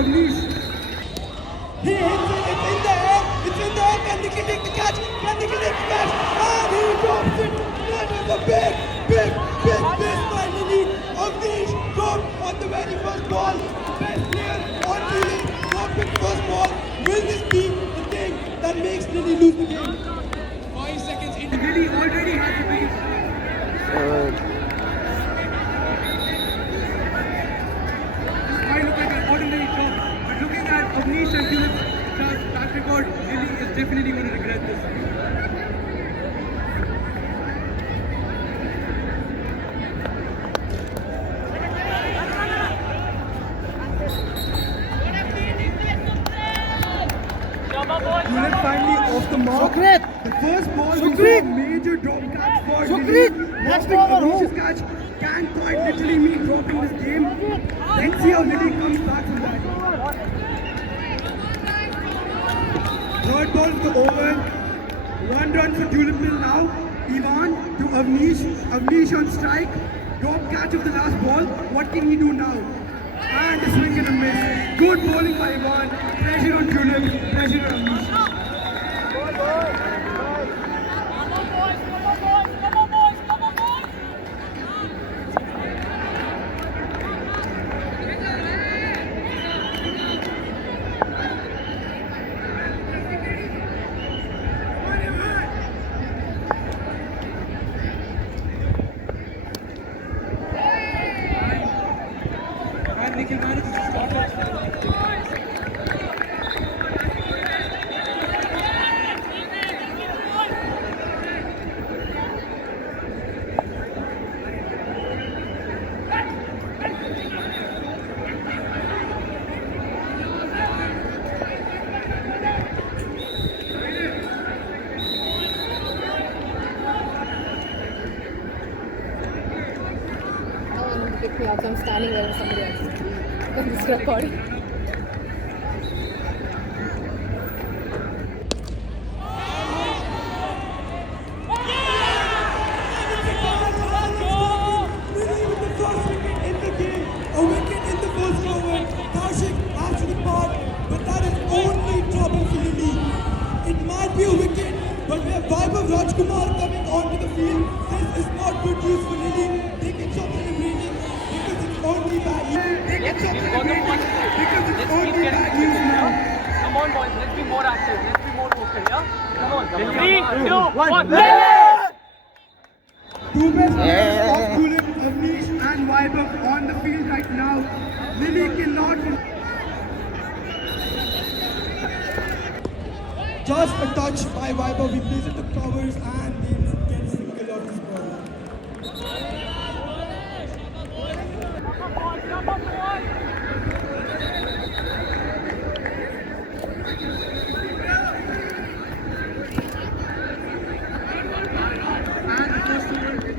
Avnish. He hits it, it's in the air, can Nikhil take the catch? And he drops it. That is a big miss finally. Avnish dropped on the very first ball. Best player on Lily, dropped it first ball. Will this be the thing that makes Lily lose the game? 5 seconds in. Lily already has the lead. Might look like an ordinary shot, but looking at Avnish and Tulip's track record, Lily is definitely going to regret this. Tulip finally off the mark. The first ball was a major drop catch for Lily. Watching Avnish's catch can quite literally mean dropping this game. Let's see how Lily comes back from that. Third ball of the over. 1 run for Tulip Mill now. Ivan to Avnish. Avnish on strike. Drop catch of the last ball. What can he do now? And a swing and a miss. Good bowling by Ivan. Pressure on Tulip. Pressure on Avnish. And Nikhil manages to stop it. Pick me up, so I'm standing there with somebody else. Because this is recording. A wicket in the first over. Kaushik after the part, but that is only trouble for Lily. It might be a wicket, but we have Vaibhav Rajkumar coming onto the field. This is not good news for Lily. They can stop celebrating because it's only bad news. They can stop celebrating because it's only bad news now. Come on, boys. Let's be more active. Let's be more vocal, yeah? Come on. 3, 2, 1. Two best players of Tulip, Avnish and Vaibhav on the field right now. Lily cannot. Just a touch by Vaibhav. He plays it to covers and they get a single off his ball. And the first over.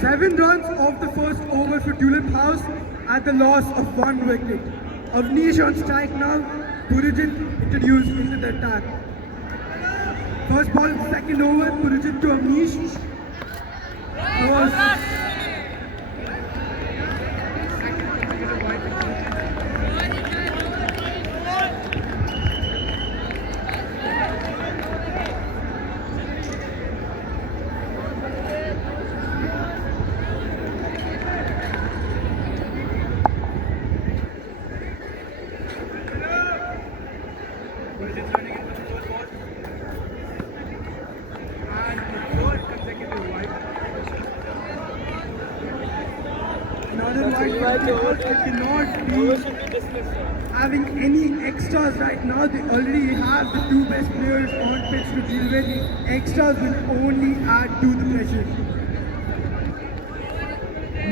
Seven runs off the first over for Tulip House at the loss of 1 wicket. Avnish on strike now. Purujit introduced into the attack. First ball, second over. Purujit to Avnish. Cannot be having any extras right now. They already have the 2 best players on pitch to deal with. Extras will only add to the pressure.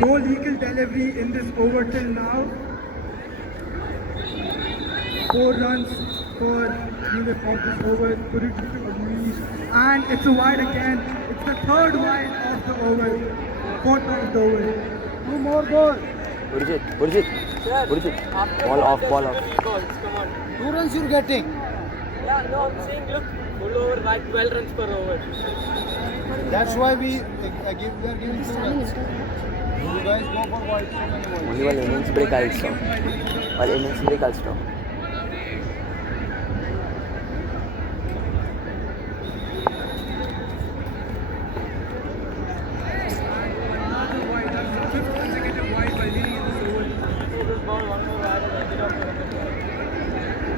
No legal delivery in this over till now. 4 runs for Tulip of this over. Put it to Avnish. And it's a wide again. It's the 3rd wide of the over. 4th of the over. 2 more balls. Purujit. Ball off. 3 balls, come on. 2 runs you're getting. Yeah, no, I'm saying, look, full over, 12 runs per over. That's why we are giving 2 runs. You guys go for wide. Only one innings break I'll stop. One innings break I'll stop.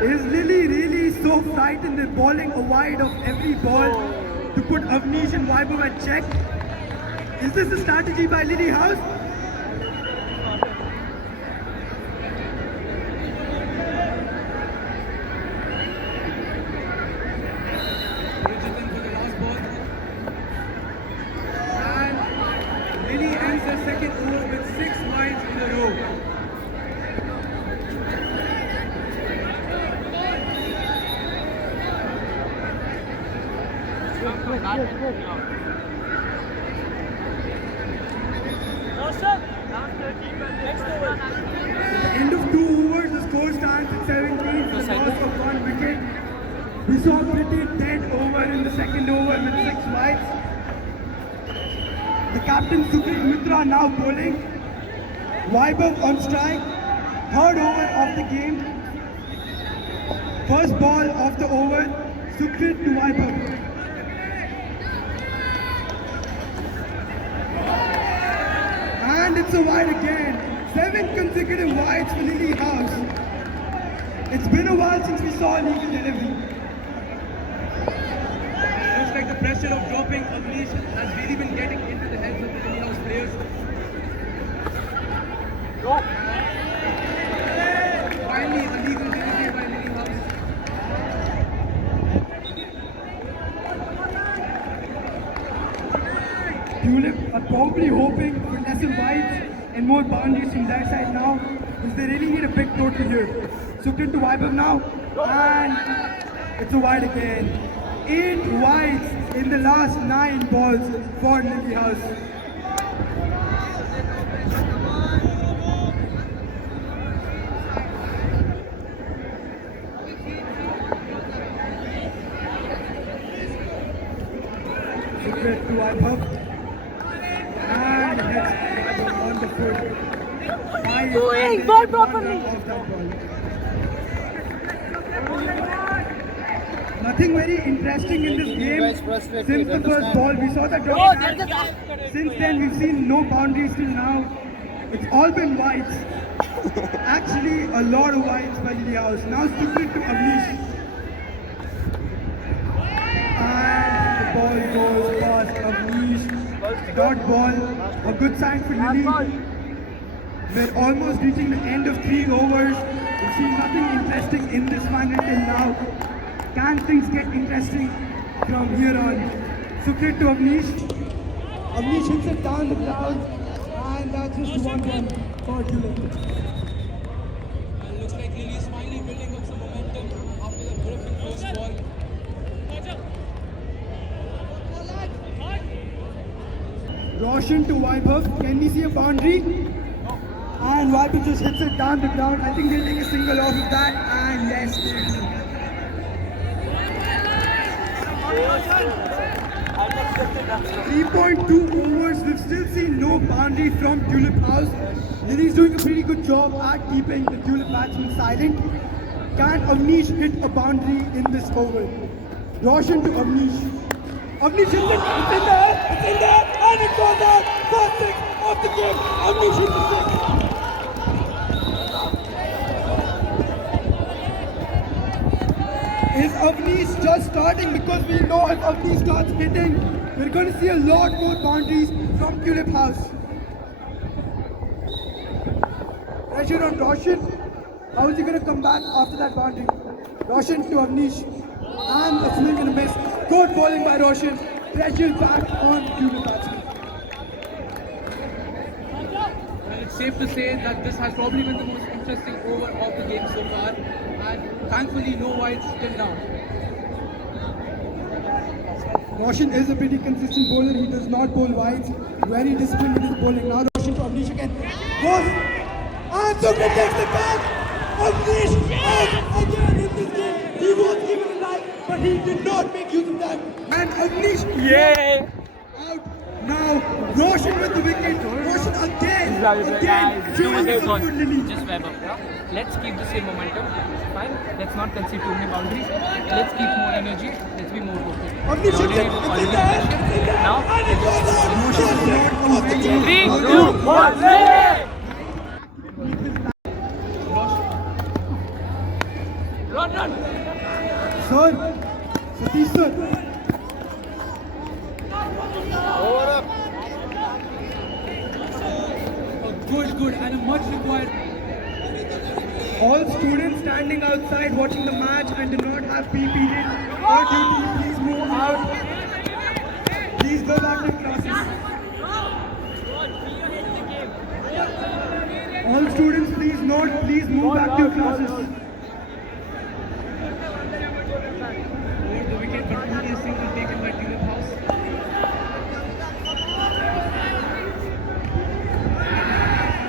Is Lily really so frightened they're bowling a wide of every ball to put Avnish and Vaibhav at check? Is this a strategy by Lily House? Bridgerton for the last ball. And Lily ends her second over with 6 wides in a row. No, sir. Next over. At the end of 2 overs, the score stands at 17 for the loss of 1 wicket. We saw a pretty dead over in the second over with 6 wides. The captain Sukrit Mitra now bowling. Vaibhav on strike. Third over of the game. First ball of the over. Sukrit to Vaibhav. And it's a wide again. 7 consecutive wides for Lily House. It's been a while since we saw a legal delivery. Looks like the pressure of dropping Avnish has really been getting into the heads of the Lily House players. Go. Finally, a legal delivery by Lily House. Tulip are probably hoping for lesser wides and more boundaries from their side now, because they really need a big total here. Sukrit to Vaibhav now, and it's a wide again. 8 wides in the last 9 balls for Lily House. Sukrit to Vaibhav. And that's wonderful. Going, ball properly. Nothing very interesting in this game guys frustrated, since the first understand. ball. We saw that drop. Since then, we've seen no boundaries till now. It's all been wides. Actually, a lot of wides by Lily House. Now Sukrit to Avnish. And the ball goes past Avnish. Dot ball. A good sign for Lily. We're almost reaching the end of 3 overs. We've seen nothing interesting in this final till now. Can things get interesting from here on? Sukrit to Avnish. Avnish hits it down the ground. And that's just 1-1 for Tulip. Looks like Lily is finally building up some momentum after the horrific first ball. Roshan to Vaibhav. Can we see a boundary? And Vaibhav just hits it down the ground. I think they'll take a single off of that. And yes, they do. 3.2 overs. We've still seen no boundary from Tulip House. Lily's doing a pretty good job at keeping the Tulip batsmen silent. Can Avnish hit a boundary in this over? Roshan to Avnish. Avnish hits it. It's in there. It's in there. And it goes out. First 6 of the game. Avnish hits the 6. Is Avnish just starting? Because we know if Avnish starts hitting, we're going to see a lot more boundaries from Tulip House. Pressure on Roshan. How is he going to come back after that boundary? Roshan to Avnish. And a swing and a miss. Good bowling by Roshan. Pressure back on Tulip batsman. Well, it's safe to say that this has probably been the most interesting over of the game so far. And thankfully, no wides till now. Roshan is a pretty consistent bowler. He does not bowl wides. Very disciplined in his bowling. Now Roshan to Avnish again. Goes. And Sukrit takes it back. Avnish is again in this game. He won't even like He did not make use of that. And Avnish Yeah. out now. Roshan with the wicket. Roshan again. Do one thing, Good for Lily. just web up. Yeah? Let's keep the same momentum. Fine. Let's not concede too many boundaries. Let's keep more energy. Let's be more focused. Avnish hits it. It's in there. It's in there. Now, And it goes out. Just not off the tee. 3, 2, 1, play! Run! Sir. Satish sir. Good, and a much required. All students standing outside watching the match and do not have P period or duty, please move out. Please go back to classes. All students, please note, please move back to your classes. Over the wicket, but only a single taken by Tulip House.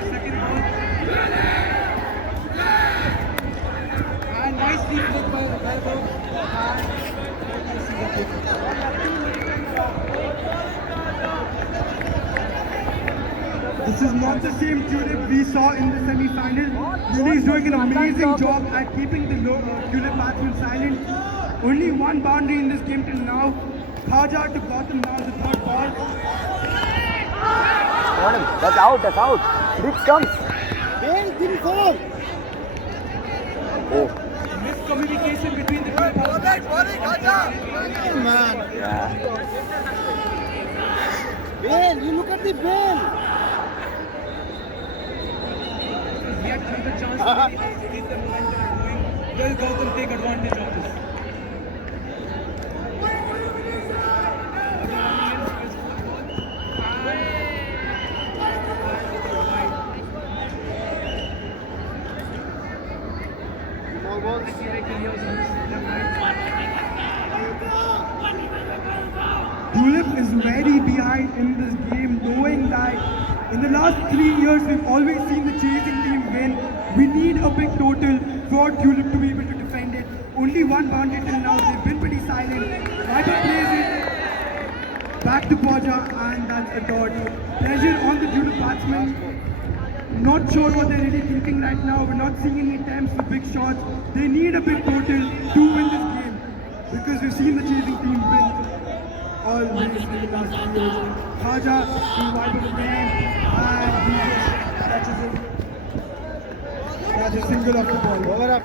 Second ball. And nicely played by Vaibhav. This is not the same tulip we saw in the semi-final. Lily is doing an amazing job at keeping the tulip batsman silent. Only one boundary in this game till now. Khaja to Gautam now the third ball. Come on, that's out. Rich comes. Oh, Miscommunication between the Tulip House. yeah. Yet another chance to keep the momentum going. Will Gautam take advantage of this? More balls. Tulip is very behind in this game, knowing that in the last 3 years we've always seen the chasing team win. We need a big total for Tulip to be able to defend it. Only one boundary till now, they've been pretty silent. Viper plays it back to Khaja, and that's a dot. Pressure on the Tulip batsmen. Not sure what they're really thinking right now. We're not seeing any attempts for big shots. They need a big total to win this game, because we've seen the chasing team win always in the last 2 years. Khaja to Viper again, and he just catches it. That's a single off the ball. Over up.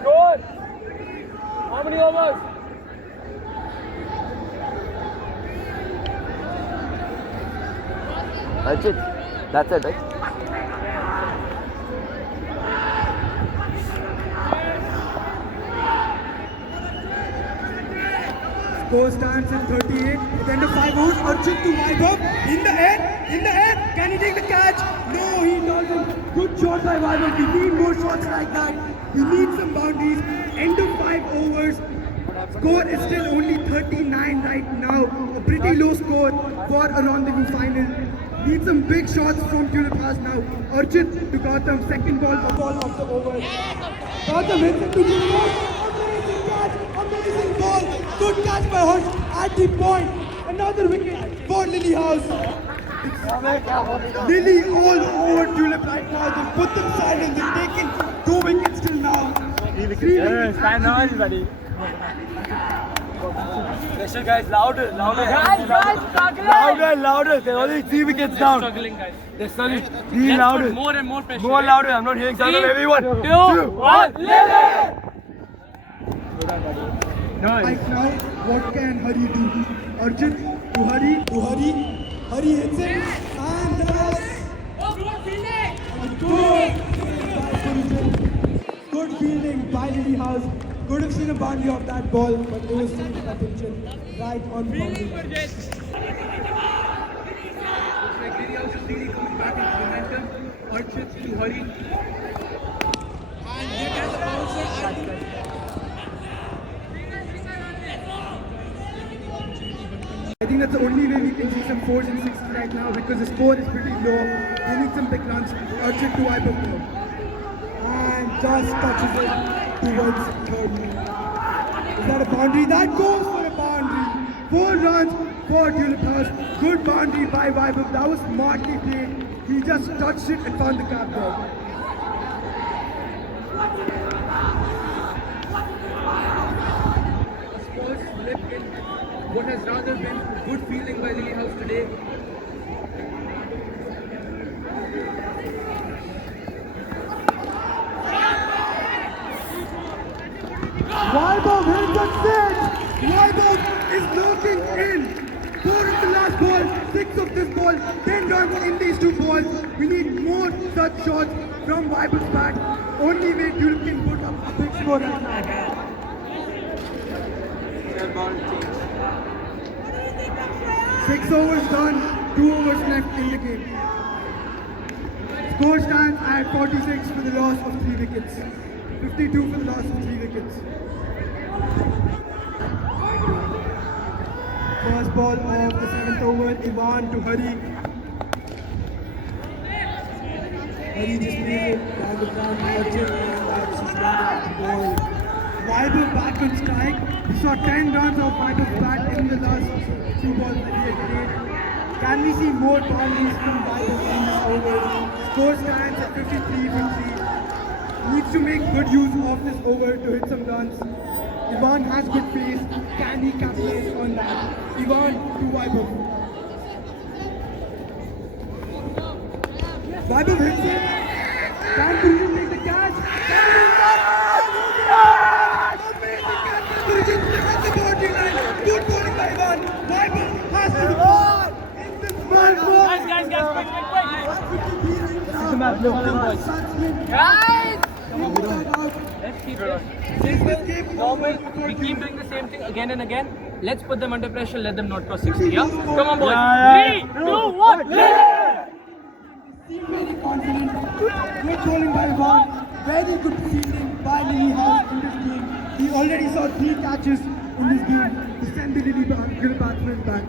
Score! How many overs? Archit, that's it, right? Score stands at 38. At the end of 5 overs, Archit to Vaibhav. In the air. Can he take the catch? No, he doesn't. Good shot by Vaibhav. We need more shots like that. We need some boundaries. End of 5 overs. Score is still only 39 right now. A pretty low score for a rendezvous final. Need some big shots from Tulip House now. Archit to Gautam. Second ball of the over. Gautam hits it to Tulip House. Amazing catch. Amazing ball. Good catch by Harsh at the point. Another wicket for Lily House. Lily all over Tulip right now. They've put them silent. They've taken 2 wickets till now. 3 wickets. Pressure, guys, louder. Guys, Louder. They're only 3 wickets down. struggling, guys. They're struggling. Be Let's louder. put more and more pressure. More louder. I'm not hearing sound of 3, everyone. 2, 1, Lily! Right now, what can Hari do? Arjun to Hari. Hari hits it. And that's good fielding by Lily House. Could have seen a boundary of that ball, but it was still attention right on boundary. Looks like Lily House is really coming back into momentum. Archit to Hari. And yet as a bouncer, think that's the only way we can see some 4s and 6s right now because the score is pretty low. They need some big runs. Archit to wipe up now. And just touches it towards third man. Is that a boundary? That goes for a boundary. 4 runs for Tulip House. Good boundary by Vaibhav. That was smartly played. He just touched it and found the gap there. A small slip in what has rather been good fielding by Lily House today. Vaibhav hits the six. Vaibhav is looking in. 4 of the last ball, 6 of this ball, 10 runs in these 2 balls. We need more such shots from Vaibhav's bat. Only way Tulip can put up a big score right now. 6 overs done, 2 overs left in the game. Score stands at 46 for the loss of 3 wickets. 52 for the loss of 3 wickets. First ball of the 7th over, Ivan to Hari. Hari just plays it down the ground to Archit and that's just one out the ball. Vaibhav back on strike. We saw 10 runs of Vaibhav's bat in the last 2 balls that he had played. Can we see more boundaries from Vaibhav in this over? Score stands at 53-53. Needs to make good use of this over to hit some runs. Ivan has good pace. Can he capitalize on that? Ivan to Vaibhav. Vaibhav hits it. Can Pujit take the catch? Can he not? Amazing catch by Pujit at the boundary line. Good bowling by Ivan. Vaibhav has to ball in this small ball. Guys, quick. Guys! Let's keep it normal. We keep doing the same thing again and again. Let's put them under pressure. Let them not cross 60. Yeah? Come on, boys. 3, 2, 1. Very confident. Great bowling by Ivan. Very good fielding by Lily House in this game. He already saw 3 catches in this game to send the Lily batsmen back.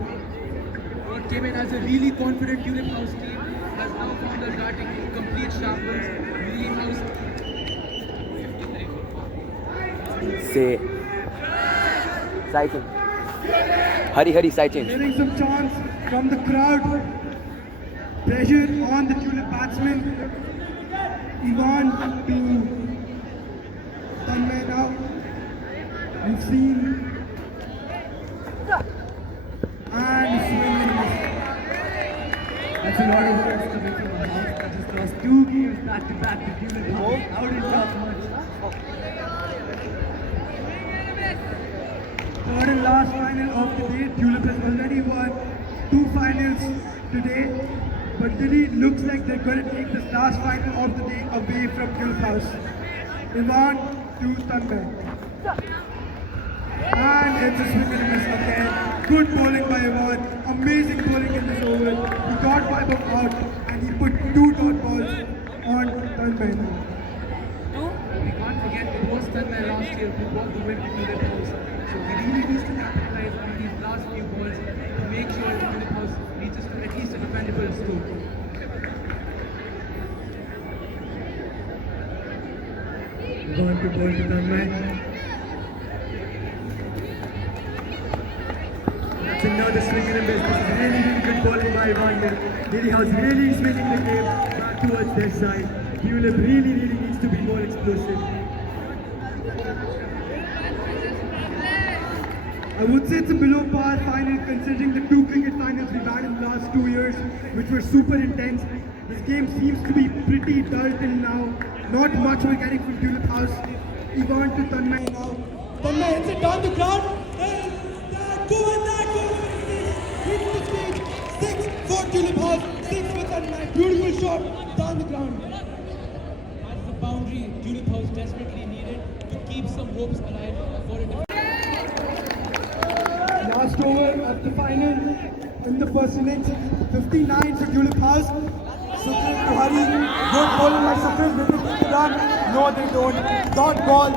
What came in as a really confident Tulip House team has now found their batting in complete shambles. Lily House Say. Sighting. Hari, sighting. Getting some chance from the crowd. Pressure on the Tulip batsman. Ivan to Tanmay now. We've seen. And swing and miss. That's a lot of runs coming from the house. That just lost 2 games back to back to Tulip House. Out in top much. Third and last final of the day. Tulip has already won 2 finals today, but really it looks like they're going to take this last final of the day away from Tulip House. Ivan to Tanmay. And it's a swing and a miss again. Good bowling by Ivan. Amazing bowling in this over. He got Vaibhav out and he put 2 dot balls on Tanmay. we can't forget it was Tanmay last year who brought the win to Tulip House. So he really needs to capitalize on these last few balls to make sure Tulip House reaches to at least a defendable score. Going to bowl to Tanmay. That's another swing and a miss. This is really good bowling by Ivan here. Lily House really swinging the game back towards their side. Tulip really needs to be more explosive. I would say it's a below par final considering the 2 cricket finals we've had in the last 2 years, which were super intense. This game seems to be pretty dull till now. Not much we're getting from Tulip House. Ivan to Tanmay now. Tanmay hits it down the ground. And that goes. Hits the stage. 6 for Tulip House. 6 for Tanmay. Beautiful shot down the ground. That's the boundary Tulip House desperately needed to keep some ropes alive for a Last over of the final in the first innings. 59 for Tulip House. Sukhris to Hari. Good bowling by Sukhris. Will they take the run? No, they don't. Dot ball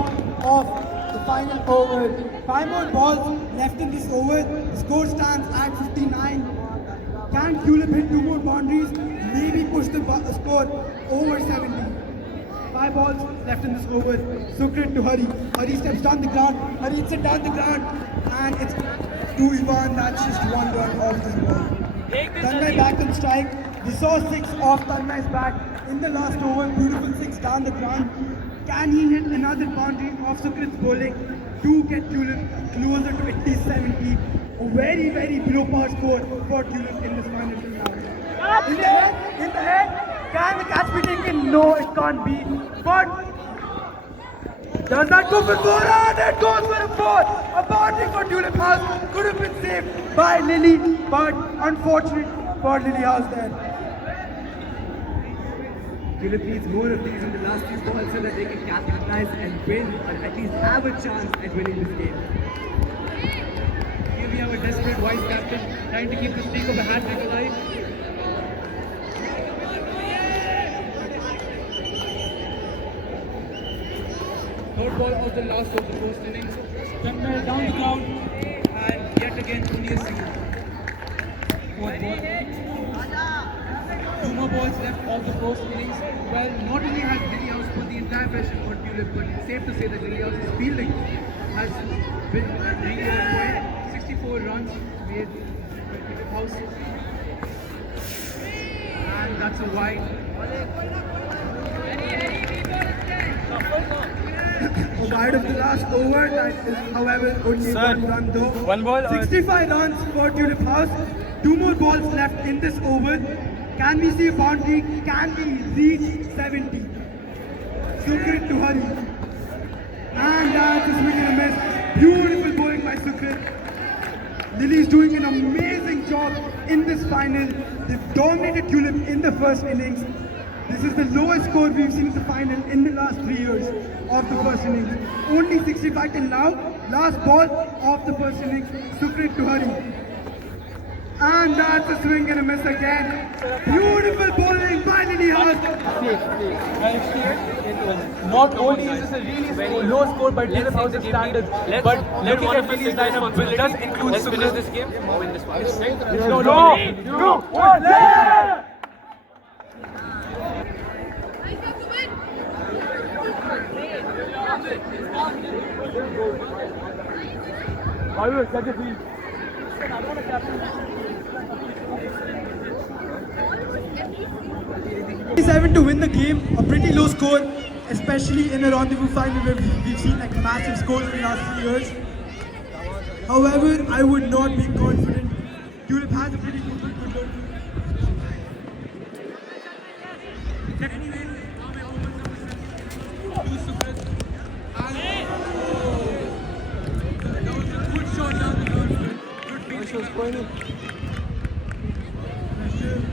of the the final over. 5 more balls left in this over. The score stands at 59. Can Tulip hit 2 more boundaries? Maybe push the score over 70. 5 balls left in this over. Sukrit to Hari. Hari steps down the ground. Hari hits it down the ground. And it's to Ivan. That's just 1 run off this ball. Tanmay back on strike. We saw 6 off Tanmay's bat in the last over. Beautiful 6 down the ground. Can he hit another boundary off Sukrit's bowling to get Tulip closer to 80-70? A very, very below par score for Tulip in this final till now. In the head, can the catch be taken? No, it can't be. But does that go for 4? And it goes for a 4. A boundary for Tulip House could have been saved by Lily, but unfortunate for Lily House there. Tulip needs more of these in the last few balls so that they can capitalize and win, or at least have a chance at winning this game. Here we have a desperate vice captain trying to keep the streak of a hat-trick alive. Third ball of the last of the first innings. Tanmay down the ground, and yet again only a single. Fourth ball. 2 more balls left of the first innings. Well, not only has Lily House put the entire pressure on Tulip, but it's safe to say that Lily House's fielding has been really on point. 64 runs made by Tulip House. And that's a wide. Wide of the last over, that is however only 1 run though. 1 ball. 65 runs for Tulip House. 2 more balls left in this over. Can we see a boundary? Can we reach 70? Sukrit to Hari. And that's a swing and a miss. Beautiful bowling by Sukrit. Lily's doing an amazing job in this final. They've dominated Tulip in the first innings. This is the lowest score we've seen in the final in the last 3 years of the first innings. Only 65 till now. Last ball of the first innings. Sukrit to Hari. And that's a swing and a miss again. Beautiful bowling by Lily House. Not only is this a really low score by Tulip House's standards, but looking at Lily's lineup, which does include Sukrit. Let's finish this game or win this one. No! 2, 1, yeah! I will catch a field. 7 to win the game, a pretty low score, especially in a rendezvous final where we've seen like massive scores in the last 3 years. However, I would not be confident. Tulip has a pretty good look.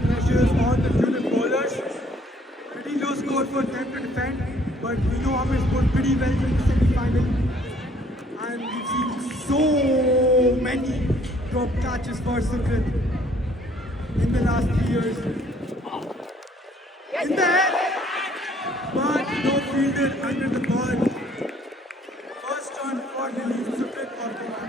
Pressures on the Tulip bowlers. Pretty low score for them to defend, but we know Amir scored pretty well in the semi-final. And we've seen so many drop catches for Sukrit in the last 3 years. In the head, but no fielder under the ball. First run for Lily, Sukrit or Kumar.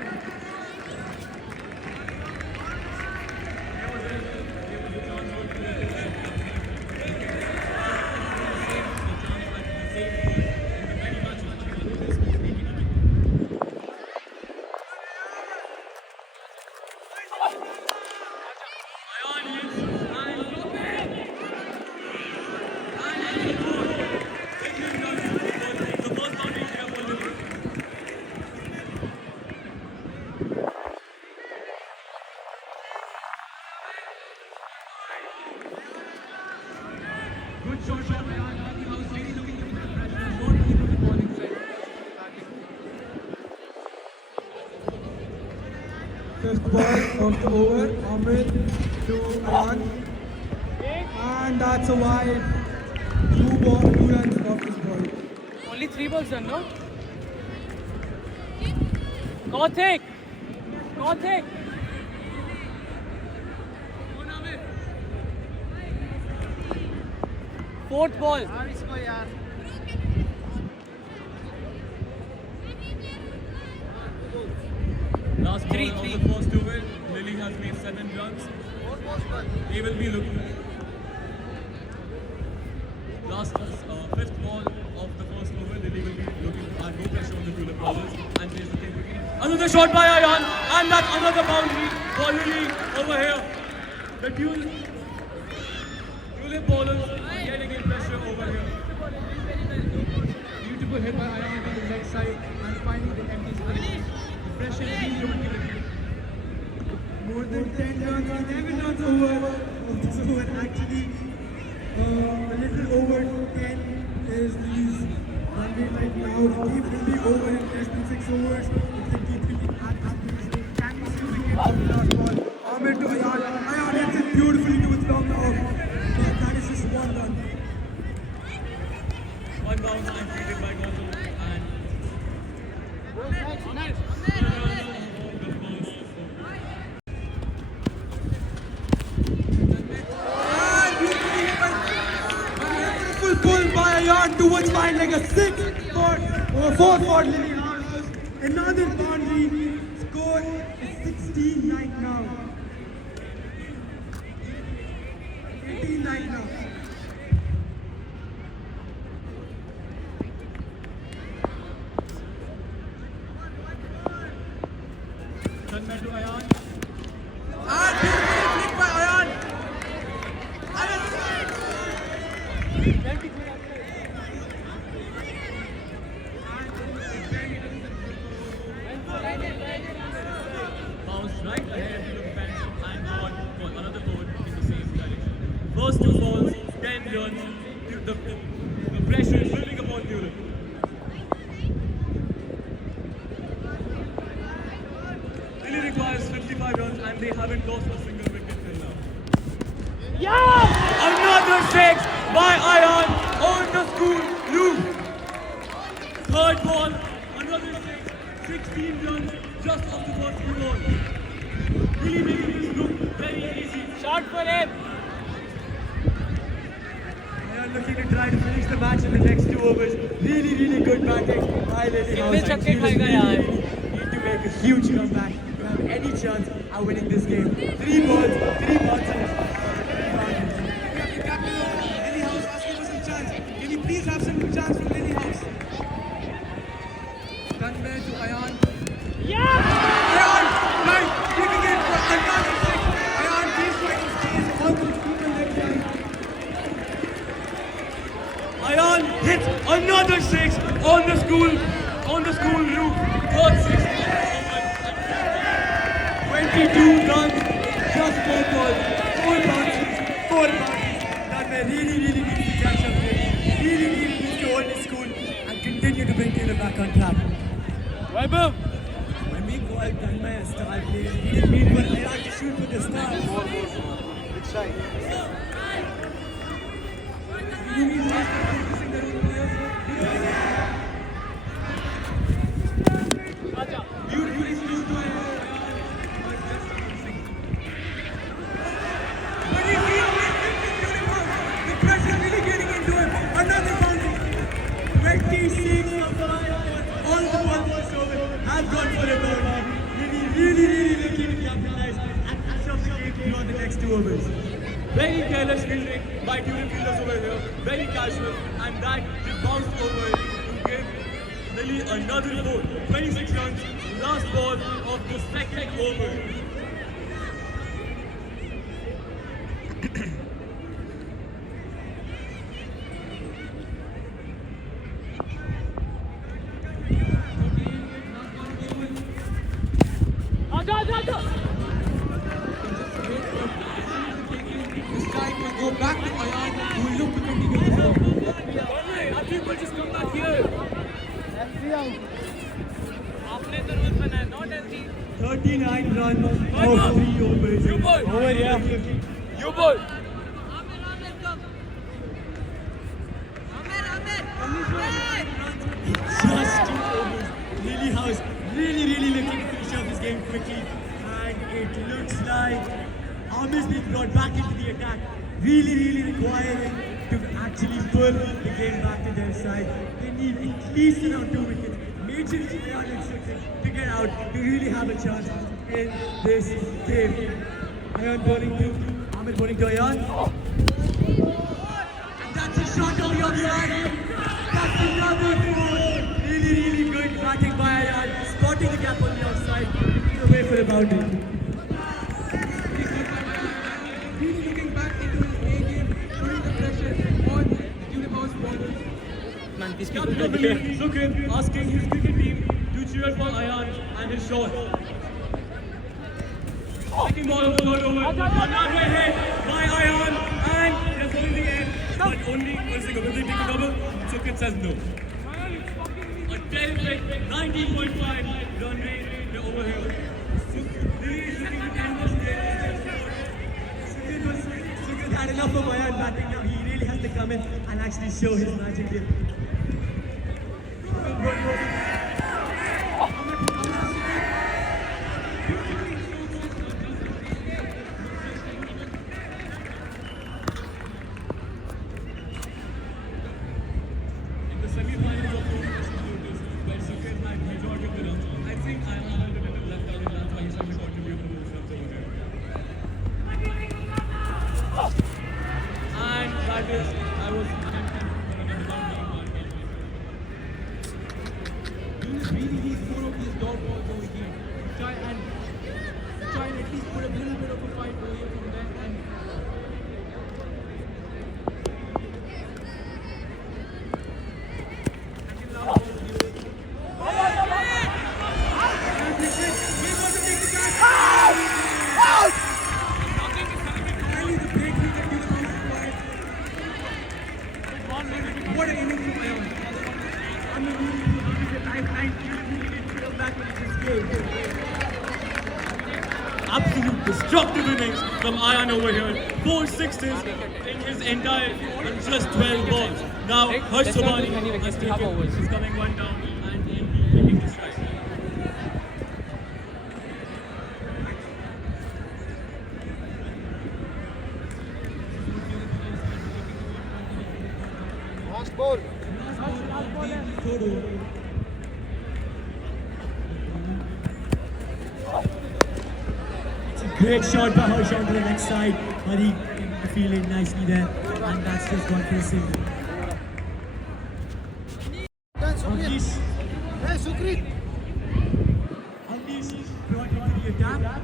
Good shot by Ayan. Lily House really looking to put the pressure, not only from the bowling side, batting. First ball of the over, Amrit to Ayan. And that's a wide. 2 runs off this ball. Only 3 balls done, no? Karthik! Karthik! Fourth ball. of the first over. Lily has made 7 runs. They will be looking. Last fifth ball of the first over. Lily will be looking at no pressure on the Tulip bowlers. And there's the thing. Another shot by Ayan, and that's another boundary for Lily over here. The Tulip bowlers are getting in pressure over here. Beautiful hit by Ayan on the leg side, and finally the empty space. The pressure is really on Tulip. More than 10 runs, 11 runs over. So actually, a little over 10 is Lily's run rate right now. The game will be over in less than 6 overs. If they keep hitting at this rate, can we see wicket on the last ball? Ahmed to Ayan. Ayan hits it beautifully to its long off. But that is just 1 run. One bounce and fielded by Gautam, and Beautiful pull by Ayan towards fine like a 6th for or 4th for Lily House. Another boundary. Score is 16 right now. 18 right now. turn back to Ayan. And beautiful flick by Ayan. Bounced right ahead of the fence and gone for another ball in the same direction. First 2 balls, 10 runs. The pressure is building upon Tulip. Lily requires 55 runs and they haven't lost a single wicket till now. Another 6 by Ayan on the school loop. Third ball, another 6, 16 runs just off the first 2 balls. Really making this look very easy. Shot for him. They are looking to try to finish the match in the next 2 overs. Really, really good batting by Lily House. And you need to make a huge comeback to have any chance at winning this game. 3 balls, 3 bounces. The captain of Lily House asking for some chance. Can you please have some chance from Lily House? Tanmay to Ayan. Ayan, right, giving it for another 6. Ayan, please try to chase all the people that time. Ayan hits another 6 on the school roof. Third 6. 22 runs, just 4 balls, 4 bounces, 4 bounces. Tanmay really, really needs to catch up here. Really, really needs to hold his cool and continue to bring Taylor back on track. Vaibhav! When we call Tanmay a star player, we didn't mean for Ayan to shoot for the stars. Which side? You mean last time focusing their own players? Beautifully still to Ayan. But he feels beautiful. The pressure really getting into him. Another boundary. 26 of the all the one was over. Has gone for a boundary. Really looking to capitalize and catch up the game beyond the next 2 overs. Very careless fielding by Tulip fielders over here. Very casual, and that just bounced over to give Lily another ball. 26 runs, last ball of the second over. This time will go back to Ayan, who will look to continue the flow. I think we'll just come back here. And 3 out. 39 runs of 3 overs. You ball! Over here. You ball! Just 2 overs. Lily House really looking to finish off this game quickly. And it looks like Amir's being brought back into the attack. Really requiring to actually pull the game back to their side. They need at least around 2 wickets. Major Ayan instructed to get out to really have a chance in this game. Ayan bowling to Ahmed bowling to Ayan. And that's a shot on the outside. That's another four. Really good batting by Ayan. Spotting the gap on the outside. Away for the boundary. Really looking back into his A game, putting the pressure on the Tulip House bowlers. Sukrit asking his cricket team to cheer for Ayan and his shot. Taking ball on the third over. Another hit by Ayan and there's only the end. But only one single. Will they take a double? Sukrit says no. A terrific 19.5 run rate over here. Really is looking to end this game. Sukrit had enough of Ayan batting now. He really has to come in and actually show his magic here. Try and at least put a little bit of a fight away from there and what an innings from Ayan. Absolute destructive innings from Ayan over here. 4 sixes in his entire just 12 balls. Now Harsh Sobhani has taken, is coming one down and he'll be taking the strike. Last ball. Great shot by Harsh onto the next side, but he kept the fielding nicely there, and that's just one for a single. Then Sukrit. Hey, Sukrit. Avnish brought into the attack.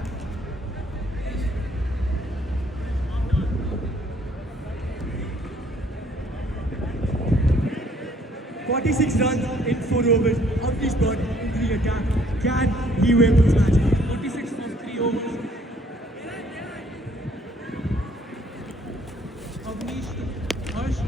"46 runs in 4 overs. Avnish brought into the attack. Can he win this match? 46 from 3 overs. Avnish, Harsh.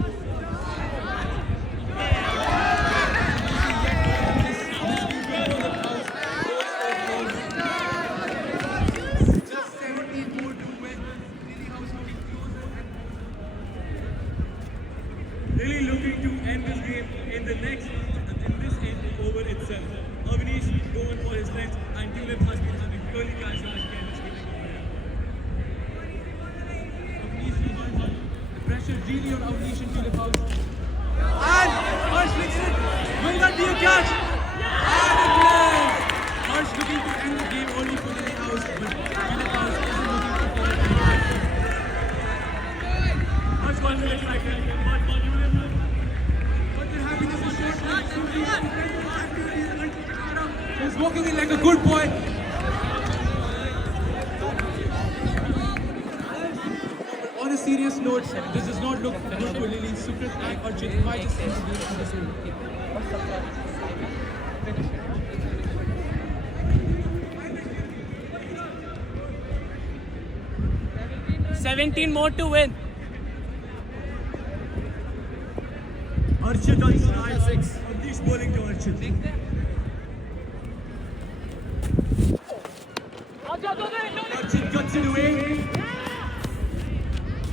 Just 17 more to win. Really House looking closer and Really looking to end this game in this end over itself. Avnish going for his legs, and Tulip has been having really cash again. Avnish is on top. The pressure really on Avnish and Tulip House. And Harsh flicks it. Will that be a catch? And it is. Harsh looking to end the game only for the House, but Tulip House isn't looking to fall. Harsh one minute like that, but But they're having this a short match. He's walking in like a good boy. On a serious note, this does not look good for Lily. Sukrit and Archit might just end the game on this one. 17 more to win. Archit on strike. Avnish bowling to Archit. Archit cuts it away.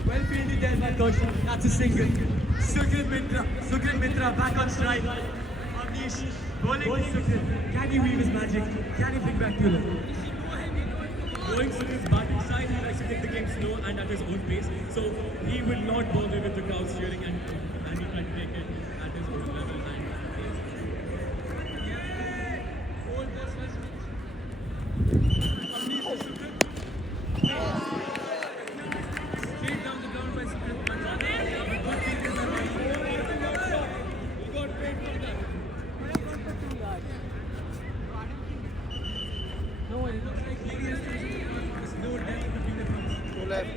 Well fielded there by Kaushal. That's a single. Sukrit Mitra back on strike. Avnish bowling to Sukrit. Can he weave his magic? Can he bring back Tulip? Going to his batting side, he likes to take the game slow and at his own pace. So he will not bother with the crowd cheering, and he tried to take it at his own level and pace. Avnish No, it looks like Lady has chosen there's no depth between the pumps. Two left.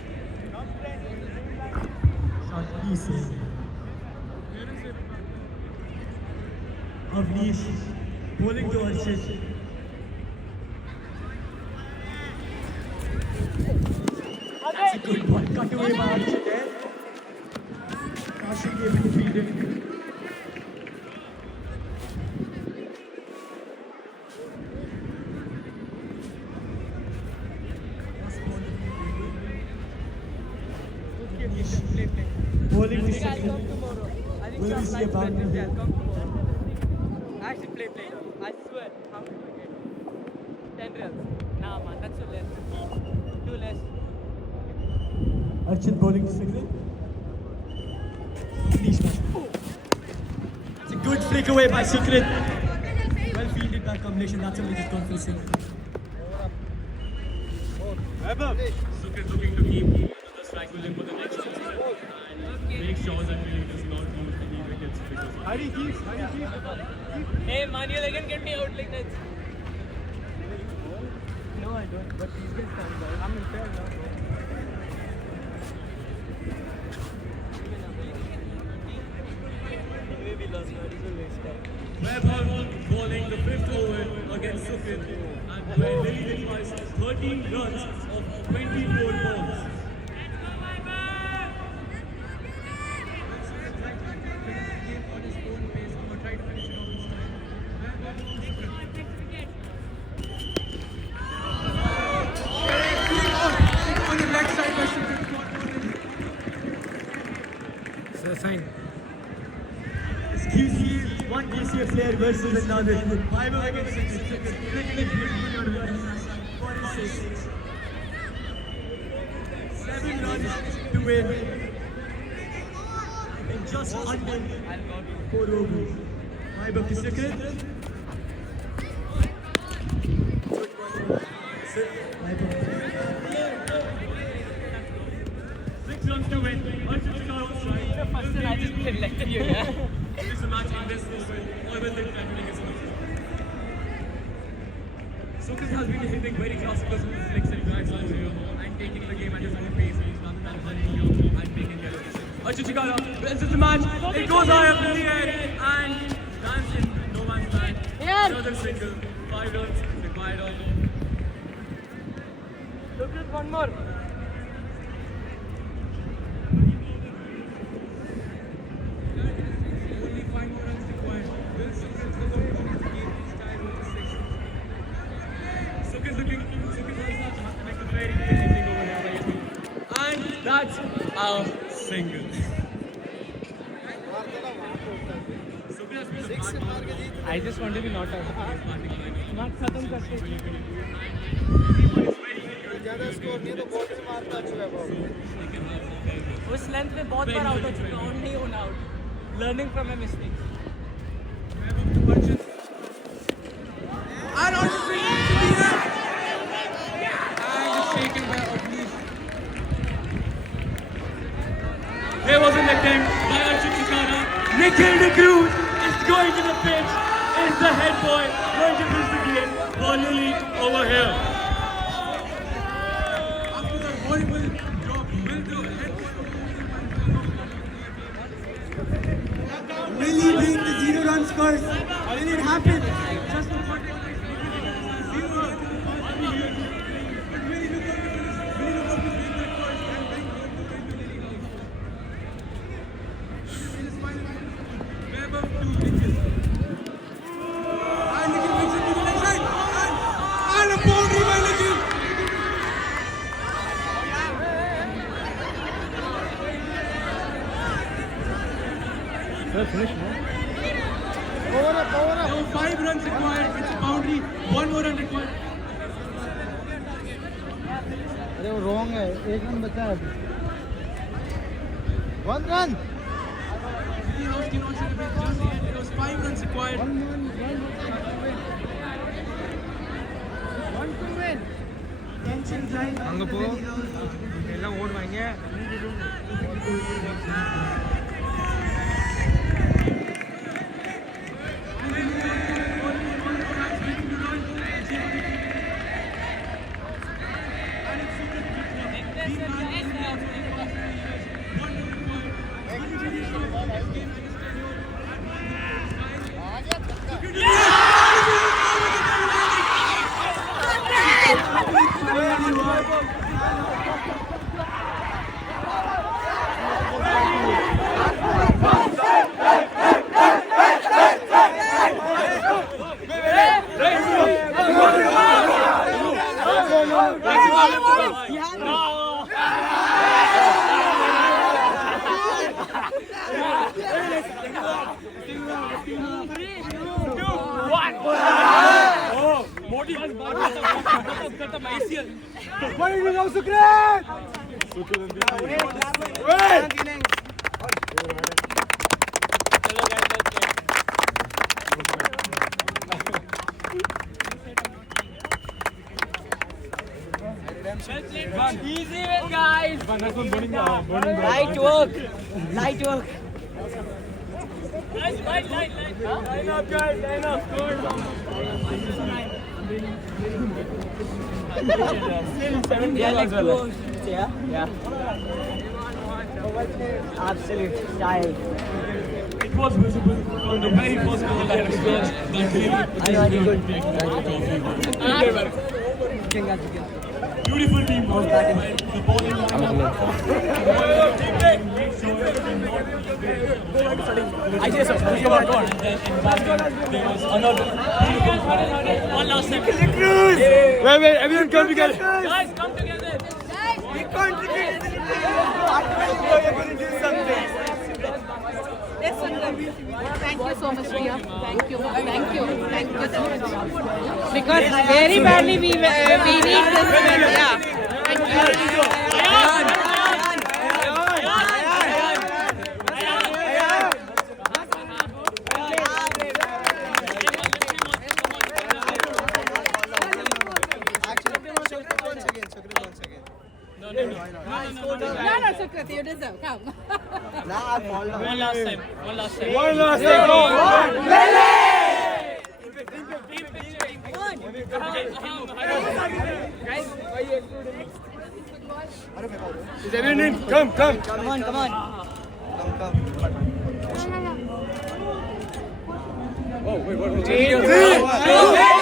Avnish bowling to Arshit. That's a good ball. Cut away by Arshit there. Kaushik able to beat him. Bowling to Shikhar. Will we see a boundary here? Actually, play. I swear. How many we get? 10 runs. Nah, man, that's too less. Too less. Archit bowling to Shikhar. Please, it's a good flick away by Shikhar. Well fielded by combination. That's only just gone for a single. Sukhrit looking to keep the strike within for the next innings and make sure that he does not lose any wickets because of Hey, Manuel, again get me out like that. No, I don't. But these guys stand by. I'm in fair now. Vaibhav bowling the fifth over against Sukhrit and where Delhi requires 13 runs of 24 balls. Excuse me, one KCF player versus another. Vaibhav against Shikhar. Cricket is beautifully on the right side. 46. 7 runs to win. In just under 4 overs. Vaibhav to Shikhar. Vaibhav. 6 runs to win. Archit Shikhar on strike. First I just elected you, yeah? This is a match in this over. Or will they try to make it score? Sukhrit has been hitting very classical flicks and drives out here and taking the game at his own pace. He's rather than running here and taking yellow. Archit Shikhar wins the match. It goes high up in the air and lands in no man's land. Another single. 5 runs required on. Look at one more. Only 5 more runs required. Will Sukhrit have a problem to keep his tie with the 6? Sukhrit has to make a very easy over here by hitting. And that's our single. Sukhrit has been the bad bowler. I just want to be not out. Not khatam karke. ज़्यादा score नहीं तो ball से मारता अच्छा है ball. उस length पे बहुत बार आउट हो चुका हूँ, नहीं होना out. Learning from my mistakes. And on the swing to the end. And it's taken by Avnish. There was an attempt by Archit Shikhar. Nikhil de Cruz is going to the pitch. Is the head boy going to miss the game? Finally over here. After the horrible drop, will the head Will he bring the 0 runs first? Will it happen? just for context, 0 runs. But will he look up to bring that first and bring home the win to Delhi House? In his final Vaibhav to Nikhil. And Nikhil brings it to the leg side. And a boundary by Nikhil. Power up. There were 5 runs required. It's a boundary. 1 more run required. अरे वो wrong है. 1 run बचा है अभी. 1 run. Delhi House cannot celebrate just yet. There was 5 runs required. 1 to win. Tension right. அங்க போ எல்லாம் ஓடுவாங்க Easy win, guys. Light work. Light work. Line up, guys. Line up. Yeah, like close. Yeah. Absolute style. It was visible from the very first goal that was scored. I know, good. Beautiful teamwork. The bowling I just come on. There was another one last time. Wait, everyone come together. Guys, come together. We contributed to the Thank you so much, Priya. Thank you so much. Because very badly we need this. Yeah. Thank you. No, Sukriti, you deserve. Come. One last time. Is everyone in? Come. Come on. Oh, wait, what?